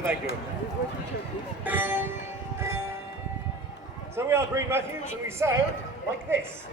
you, thank you. So we are Green Matthews and we sound like this.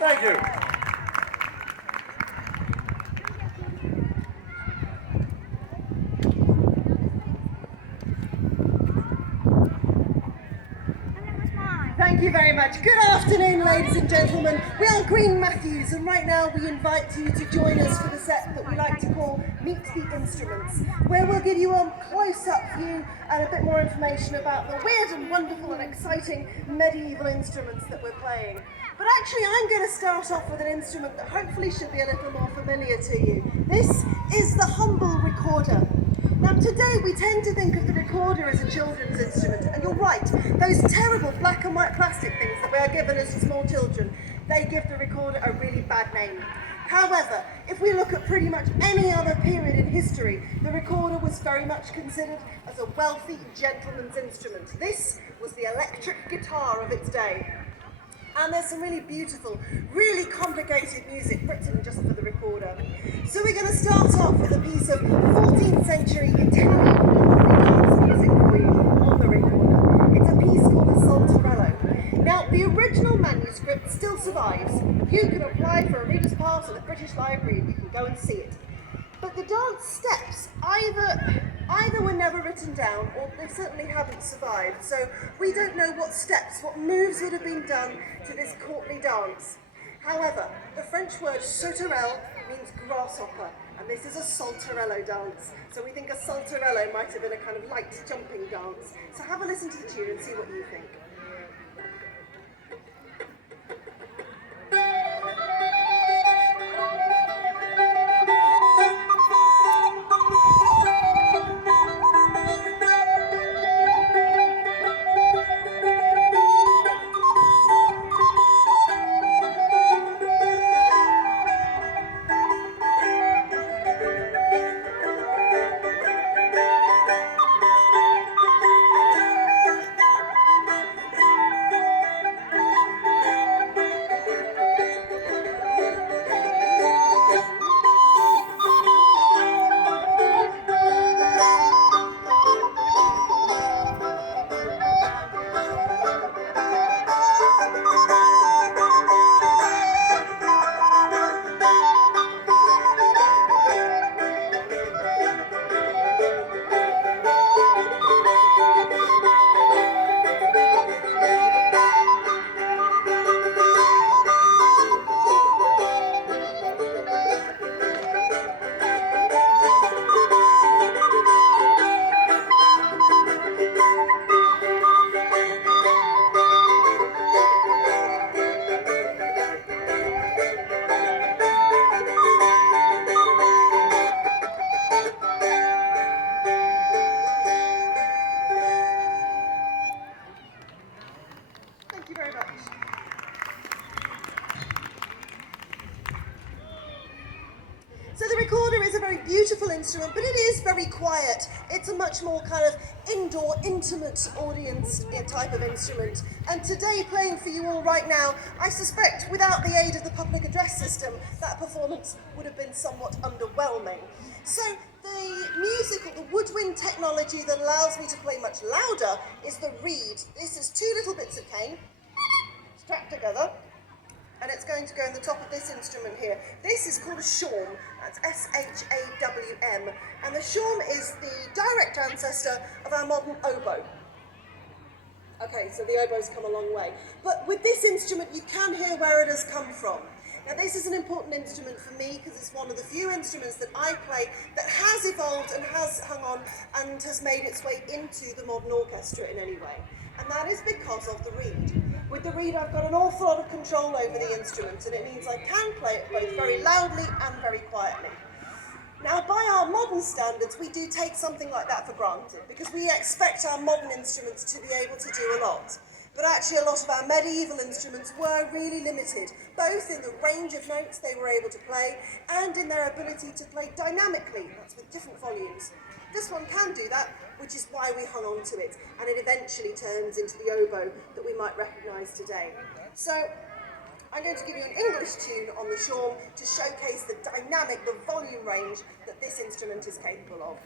Thank you. Thank you very much. Good afternoon, ladies and gentlemen. We are Green Matthews, and right now we invite you to join us for the set that we like to call Meet the Instruments, where we'll give you a close-up view and a bit more information about the weird and wonderful and exciting medieval instruments that we're playing. But actually, I'm going to start off with an instrument that hopefully should be a little more familiar to you. This is the humble recorder. Now today we tend to think of the recorder as a children's instrument, and you're right, those terrible black and white plastic things that we are given as small children, they give the recorder a really bad name. However, if we look at pretty much any other period in history, the recorder was very much considered as a wealthy gentleman's instrument. This was the electric guitar of its day. And there's some really beautiful, really complicated music written just for the recorder. So we're going to start off with a piece of 14th century Italian dance music for you on the recorder. It's a piece called the Saltarello. Now, the original manuscript still survives. You can apply for a reader's pass at the British Library and you can go and see it. But the dance steps either were never written down or they certainly haven't survived. So we don't know what steps, what moves would have been done to this courtly dance. However, the French word sauterelle means grasshopper, and this is a saltarello dance. So we think a saltarello might have been a kind of light jumping dance. So have a listen to the tune and see what you think. instrument, but it is very quiet. It's a much more kind of indoor, intimate audience type of instrument. And today, playing for you all right now, I suspect without the aid of the public address system, that performance would have been somewhat underwhelming. So the musical, the woodwind technology that allows me to play much louder is the reed. This is two little bits of cane strapped together, and it's going to go in the top of this instrument here. This is called a shawm. That's S-H-A-W-M. And the shawm is the direct ancestor of our modern oboe. Okay, so the oboe's come a long way. But with this instrument, you can hear where it has come from. Now, this is an important instrument for me because it's one of the few instruments that I play that has evolved and has hung on and has made its way into the modern orchestra in any way. And that is because of the reed. With the reed, I've got an awful lot of control over the instrument, and it means I can play it both very loudly and very quietly. Now, by our modern standards, we do take something like that for granted because we expect our modern instruments to be able to do a lot. But actually, a lot of our medieval instruments were really limited, both in the range of notes they were able to play and in their ability to play dynamically, that's with different volumes. This one can do that, which is why we hung on to it, and it eventually turns into the oboe that we might recognise today. So, I'm going to give you an English tune on the shawm to showcase the dynamic, the volume range that this instrument is capable of.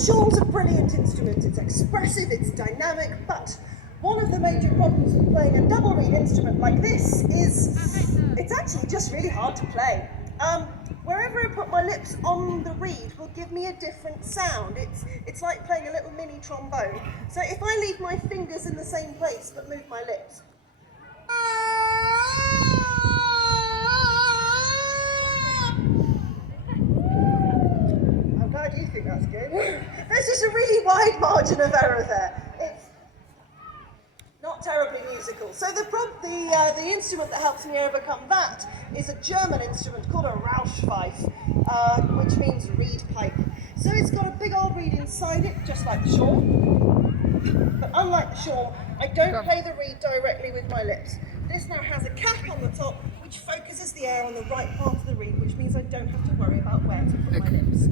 Shawm's a brilliant instrument, it's expressive, it's dynamic, but one of the major problems with playing a double reed instrument like this is it's actually just really hard to play. Wherever I put my lips on the reed will give me a different sound. It's like playing a little mini trombone. So if I leave my fingers in the same place but move my lips, I'm glad you think that's good. There's just a really wide margin of error there. It's not terribly musical. So the instrument that helps me overcome that is a German instrument called a Rauschpfeife, which means reed pipe. So it's got a big old reed inside it, just like the shawm. But unlike the shawm, I don't play the reed directly with my lips. This now has a cap on the top, which focuses the air on the right part of the reed, which means I don't have to worry about where to put my lips.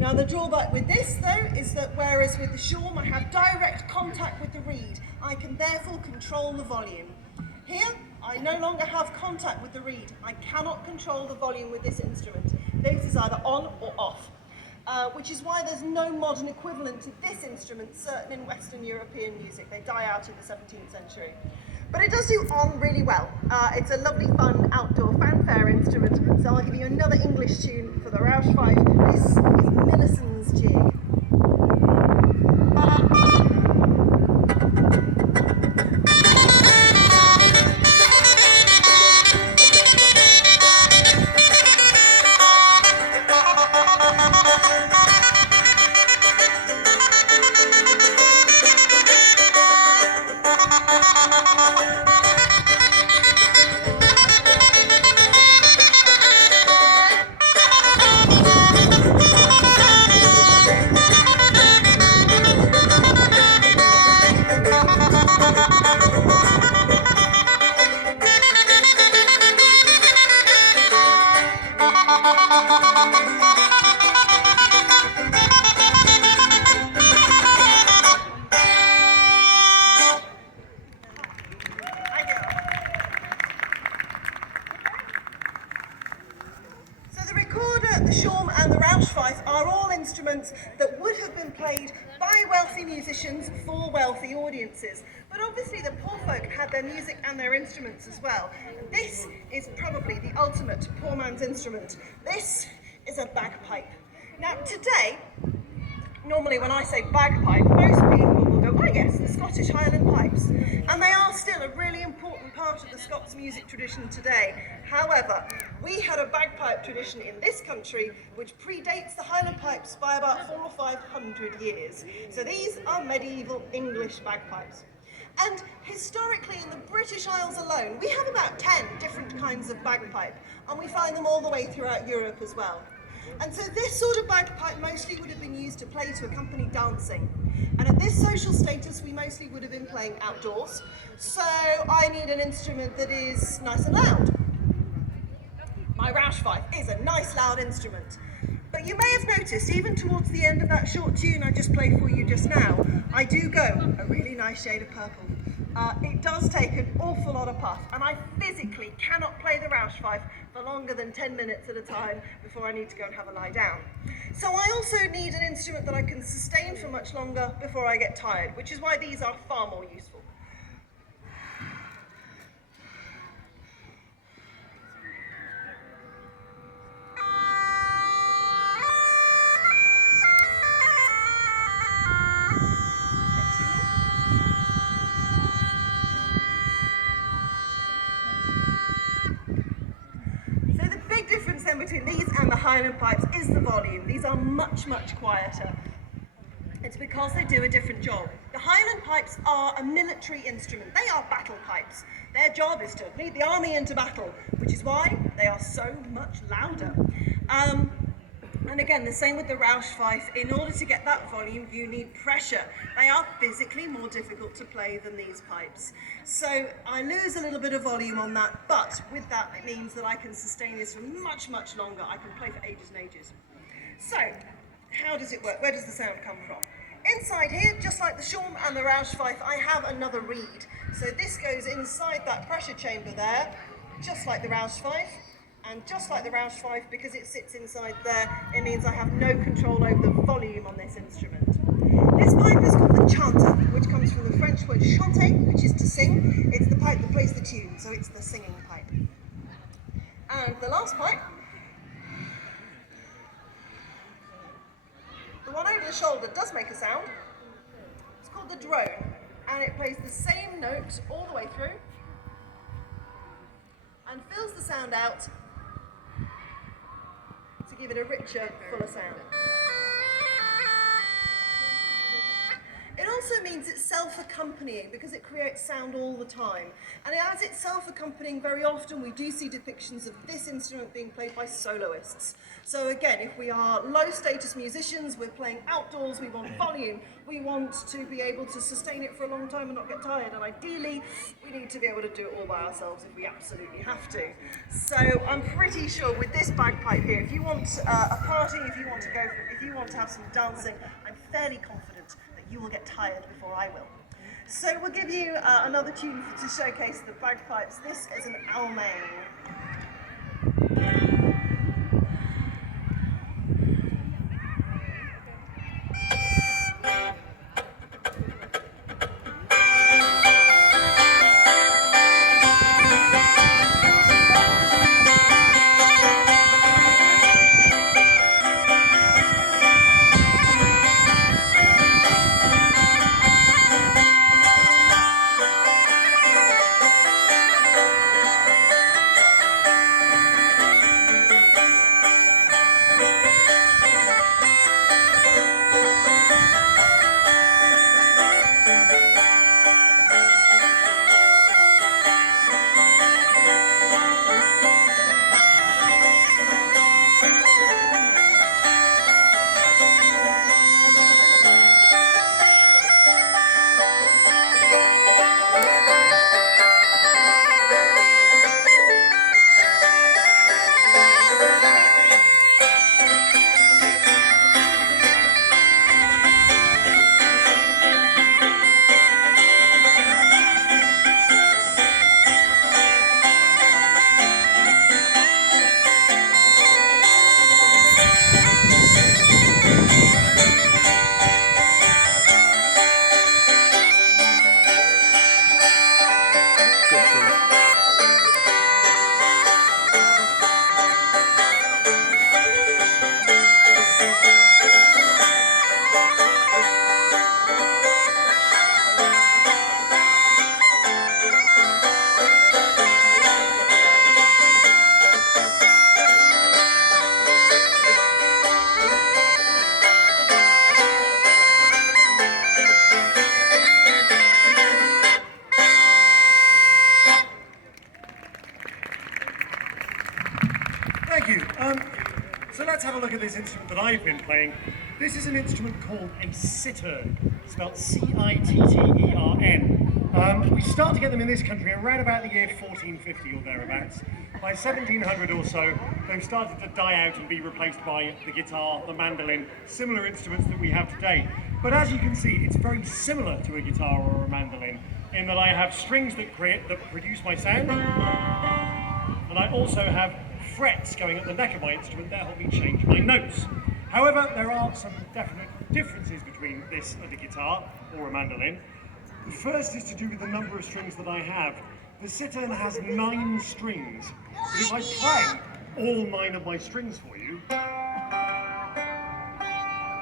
Now the drawback with this though is that whereas with the shawm I have direct contact with the reed, I can therefore control the volume. Here, I no longer have contact with the reed. I cannot control the volume with this instrument. This is either on or off, which is why there's no modern equivalent to this instrument, certain in Western European music. They die out in the 17th century. But it does do on really well. It's a lovely, fun, outdoor fanfare instrument, so I'll give you another English tune for the Rauschpfeife. This is Millicent's Jig. Roush fife are all instruments that would have been played by wealthy musicians for wealthy audiences. But obviously the poor folk had their music and their instruments as well. And this is probably the ultimate poor man's instrument. This is a bagpipe. Now today, normally when I say bagpipe, most people will go, oh yes, the Scottish Highland pipes. And they are still a really important part of the Scots music tradition today. However, we had a bagpipe tradition in this country which predates the Highland pipes by about 400 or 500 years. So these are medieval English bagpipes. And historically in the British Isles alone, we have about 10 different kinds of bagpipe, and we find them all the way throughout Europe as well. And so this sort of bagpipe mostly would have been used to play to accompany dancing. And at this social status, we mostly would have been playing outdoors. So I need an instrument that is nice and loud. My Roush fife is a nice loud instrument. But you may have noticed, even towards the end of that short tune I just played for you just now, I do go a really nice shade of purple. It does take an awful lot of puff, and I physically cannot play the Roush fife for longer than 10 minutes at a time before I need to go and have a lie down. So I also need an instrument that I can sustain for much longer before I get tired, which is why these are far more useful. Between these and the Highland pipes is the volume. These are much, much quieter. It's because they do a different job. The Highland pipes are a military instrument. They are battle pipes. Their job is to lead the army into battle, which is why they are so much louder. And again, the same with the Roush fife. In order to get that volume, you need pressure. They are physically more difficult to play than these pipes. So I lose a little bit of volume on that, but with that, it means that I can sustain this for much, much longer. I can play for ages and ages. So, how does it work? Where does the sound come from? Inside here, just like the shawm and the Roush fife, I have another reed. So this goes inside that pressure chamber there, just like the Roush fife. And just like the Roush fife, because it sits inside there, it means I have no control over the volume on this instrument. This pipe is called the chanter, which comes from the French word chanter, which is to sing. It's the pipe that plays the tune, so it's the singing pipe. And the last pipe, the one over the shoulder, does make a sound. It's called the drone, and it plays the same note all the way through and fills the sound out to give it a richer, fuller sound. It also means it's self-accompanying because it creates sound all the time. And as it's self-accompanying, very often we do see depictions of this instrument being played by soloists. So again, if we are low-status musicians, we're playing outdoors, we want volume, we want to be able to sustain it for a long time and not get tired, and ideally, we need to be able to do it all by ourselves if we absolutely have to. So I'm pretty sure with this bagpipe here, if you want a party, if you want to have some dancing, I'm fairly confident that you will get tired before I will. So we'll give you another tune to showcase the bagpipes. This is an Almain. let's have a look at this instrument that I've been playing. This is an instrument called a cittern, spelled C-I-T-T-E-R-N. We start to get them in this country around about the year 1450 or thereabouts. By 1700 or so, they've started to die out and be replaced by the guitar, the mandolin, similar instruments that we have today. But as you can see, it's very similar to a guitar or a mandolin in that I have strings that produce my sound, and I also have frets going at the neck of my instrument that help me change my notes. However, there are some definite differences between this and a guitar or a mandolin. The first is to do with the number of strings that I have. The cittern has 9 strings, but if I play all 9 of my strings for you,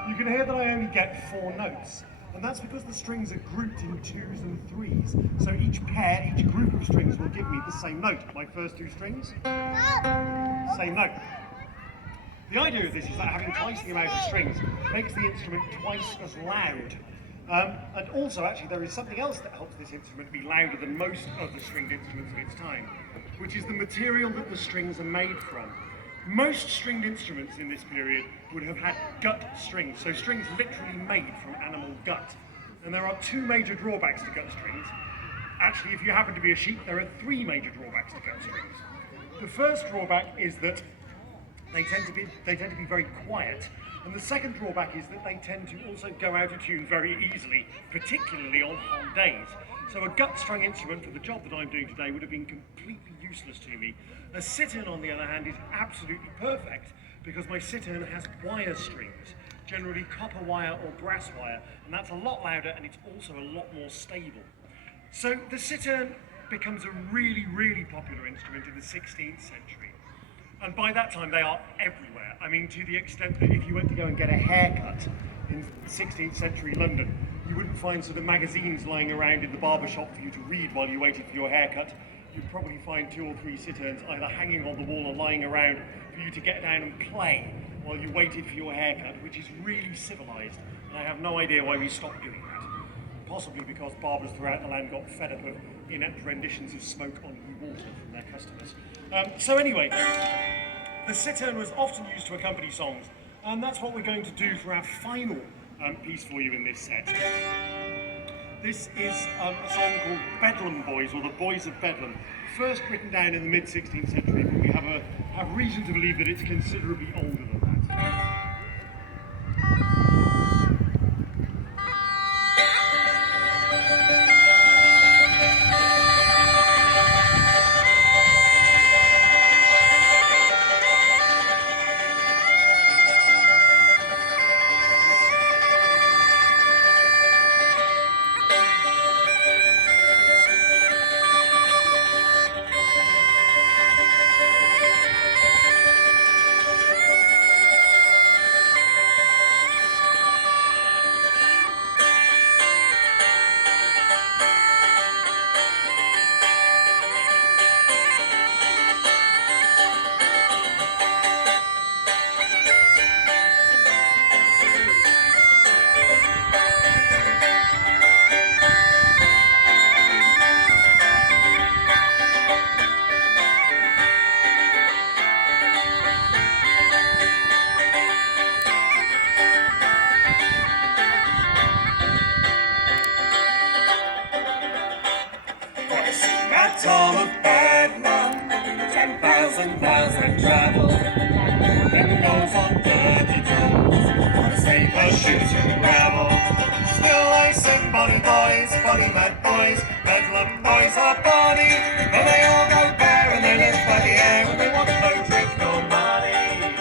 you can hear that I only get 4 notes. And that's because the strings are grouped in 2s and 3s. So each pair, each group of strings will give me the same note. My first 2 strings, same note. The idea of this is that having twice the amount of strings makes the instrument twice as loud. And also, actually, there is something else that helps this instrument be louder than most of the stringed instruments of its time, which is the material that the strings are made from. Most stringed instruments in this period would have had gut strings, so strings literally made from animal gut. And there are 2 major drawbacks to gut strings. Actually, if you happen to be a sheep, there are 3 major drawbacks to gut strings. The first drawback is that they tend to be very quiet. And the second drawback is that they tend to also go out of tune very easily, particularly on hot days. So a gut-strung instrument for the job that I'm doing today would have been completely useless to me. A cittern, on the other hand, is absolutely perfect because my cittern has wire strings, generally copper wire or brass wire, and that's a lot louder and it's also a lot more stable. So the cittern becomes a really, really popular instrument in the 16th century. And by that time, they are everywhere. I mean, to the extent that if you went to go and get a haircut in 16th century London, you wouldn't find sort of magazines lying around in the barber shop for you to read while you waited for your haircut. You'd probably find 2 or 3 citterns either hanging on the wall or lying around for you to get down and play while you waited for your haircut, which is really civilized. And I have no idea why we stopped doing that. Possibly because barbers throughout the land got fed up of inept renditions of Smoke on You Water from their customers. So anyway, the cittern was often used to accompany songs, and that's what we're going to do for our final piece for you in this set. This is a song called Bedlam Boys, or The Boys of Bedlam, first written down in the mid-16th century, but we have reason to believe that it's considerably older than that. Tom of Bedlam, 10,000 miles they travel, then goes on dirty toes, on a saber shoes and gravel. Still I sing bonny boys, bonny mad boys, Bedlam boys are bonny, but they all go bare and they live by the air and they want no drink, no money.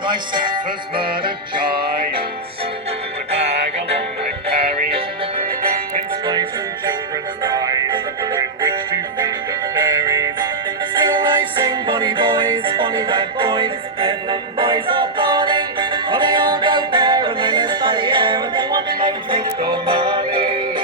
My staff has murdered giants, my bag along like Paris, and slice from children's thighs, with which to feed the fairies. Still I sing bonny boys, bonny mad boys, Bedlam boys are bonny, but they all go bare and they live by the air and they want no drink or money.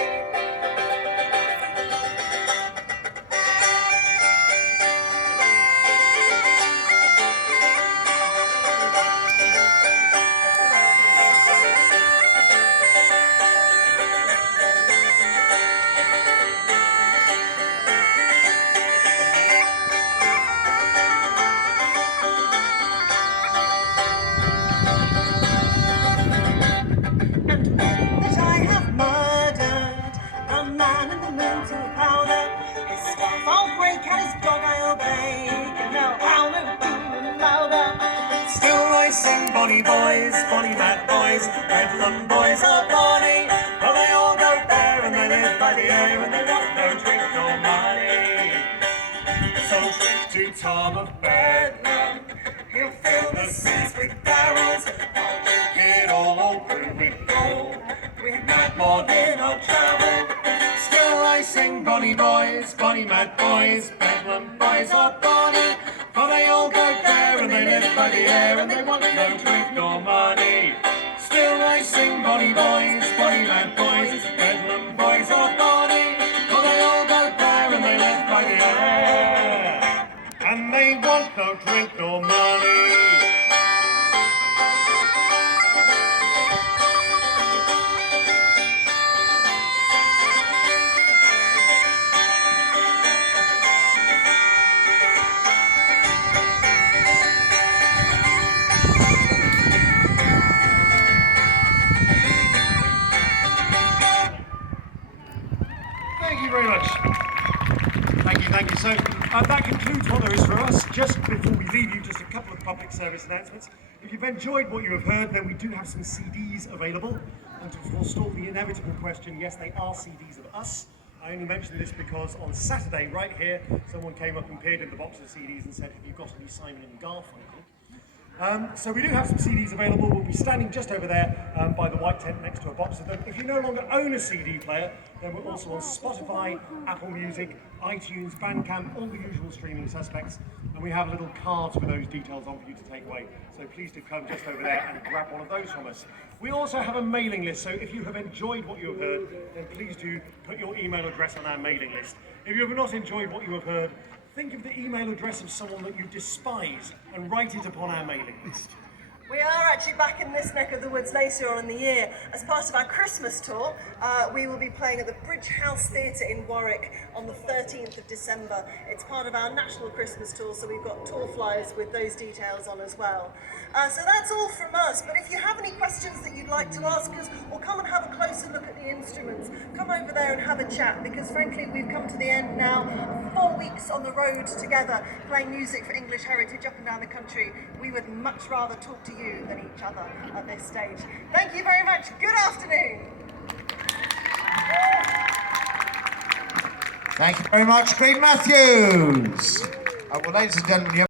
bonny boys, bonny mad boys, Bedlam boys are bonny. But they all go bare and they live by the air and they want no drink nor money. So drink to Tom of Bedlam, he'll fill the seas with barrels. I'll drink it all through with gold. With mad morning I'll travel. Still I sing bonny boys, bonny mad boys, Bedlam boys are bonny. For they all go there and they live by the air and they want no drink nor money. Still I sing bonny boys, bonny mad boys, Bedlam boys are bonny. For they all go there and they live by the air And they want no drink nor money. Thank you very much. Thank you. So that concludes what there is for us. Just before we leave you, just a couple of public service announcements. If you've enjoyed what you have heard, then we do have some CDs available. And to forestall the inevitable question, yes, they are CDs of us. I only mention this because on Saturday, right here, someone came up and peered in the box of CDs and said, "Have you got any Simon and Garfunkel?" So we do have some CDs available. We'll be standing just over there by the white tent next to a box of them. If you no longer own a CD player, then we're also on Spotify, Apple Music, iTunes, Bandcamp, all the usual streaming suspects. And we have little cards with those details on for you to take away. So please do come just over there and grab one of those from us. We also have a mailing list, so if you have enjoyed what you have heard, then please do put your email address on our mailing list. If you have not enjoyed what you have heard, think of the email address of someone that you despise and write it upon our mailing list. We are actually back in this neck of the woods later on in the year. As part of our Christmas tour, we will be playing at the Bridge House Theatre in Warwick on the 13th of December. It's part of our national Christmas tour, so we've got tour flyers with those details on as well. So that's all from us, but if you have any questions that you'd like to ask us, or come and have a closer look at the instruments, come over there and have a chat, because frankly we've come to the end now of 4 weeks on the road together, playing music for English heritage up and down the country. We would much rather talk to you than each other at this stage. Thank you very much. Good afternoon. Thank you very much, Queen Matthews. Well, ladies and gentlemen,